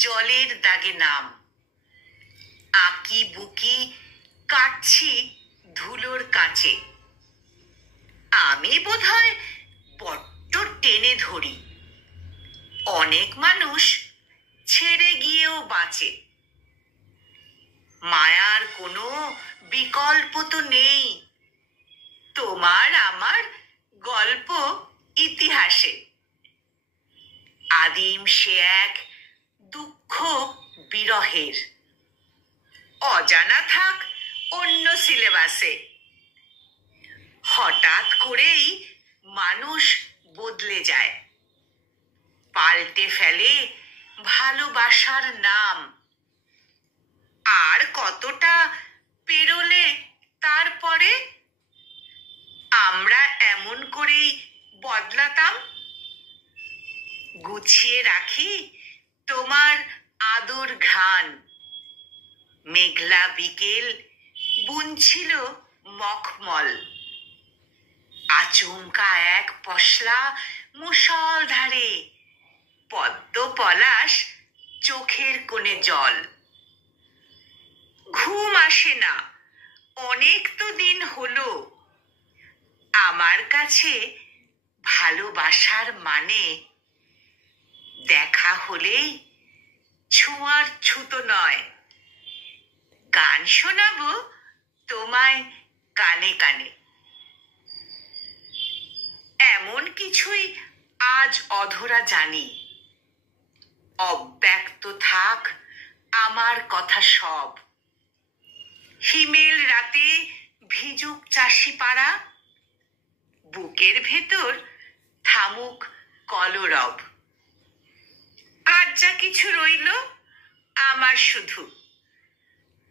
জলের দাগে নাম। আঁকি বুকি কাটছি ধুলোর কাছে। আমি বোধহয় বড্ড টেনে ধরি। অনেক মানুষ ছেড়ে গিয়েও বাঁচে। মায়ার কোনো বিকল্প তো নেই তোমার আমার গল্প ইতিহাসে। আদিম সে এক দুঃখ বিরহের, অজানা থাক অন্য সিলেবাসে। হঠাৎ করেই মানুষ বদলে যায়, পাল্টে ফেলে ভালোবাসার নাম। আর কতটা পেরোলে তারপরে আমরা এমন করেই বদলাতাম। গুছিয়ে রাখি তোমার আদর ঘ্রাণ। মেঘলা বিকেল বুনছিল মখমল। আচমকা এক পশলা মুষলধারে, পদ্ম পলাশ চোখের কোণে জল। ঘুম আসে না, অনেক তো দিন হলো। আমার কাছে ভালোবাসার মানে দেখা হলেই ছোঁয়ার ছুতো নয়। গান শোনাবো তোমায় কানে কানে। এমন কিছুই আজ অধরা জানি। অব্যক্ত থাক আমার কথা সব। হিমেল রাতে ভিজুক চাষি পাড়া, বুকের ভেতর থামুক কলরব। আজ যা কিছু রইল আমার শুধু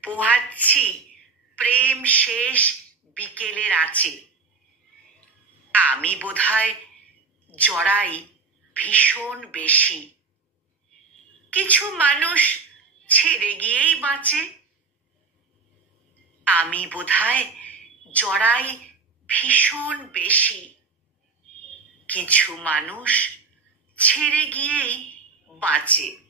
পোহাচ্ছি প্রেম শেষ বিকেলের আঁচে। আমি বোধহয় জড়াই ভীষণ বেশি। কিছু মানুষ ছেড়ে গিয়েই বাঁচে। আমি বোধহয় জড়াই ভীষণ বেশি। কিছু মানুষ ছেড়ে গিয়েই বাঁচে।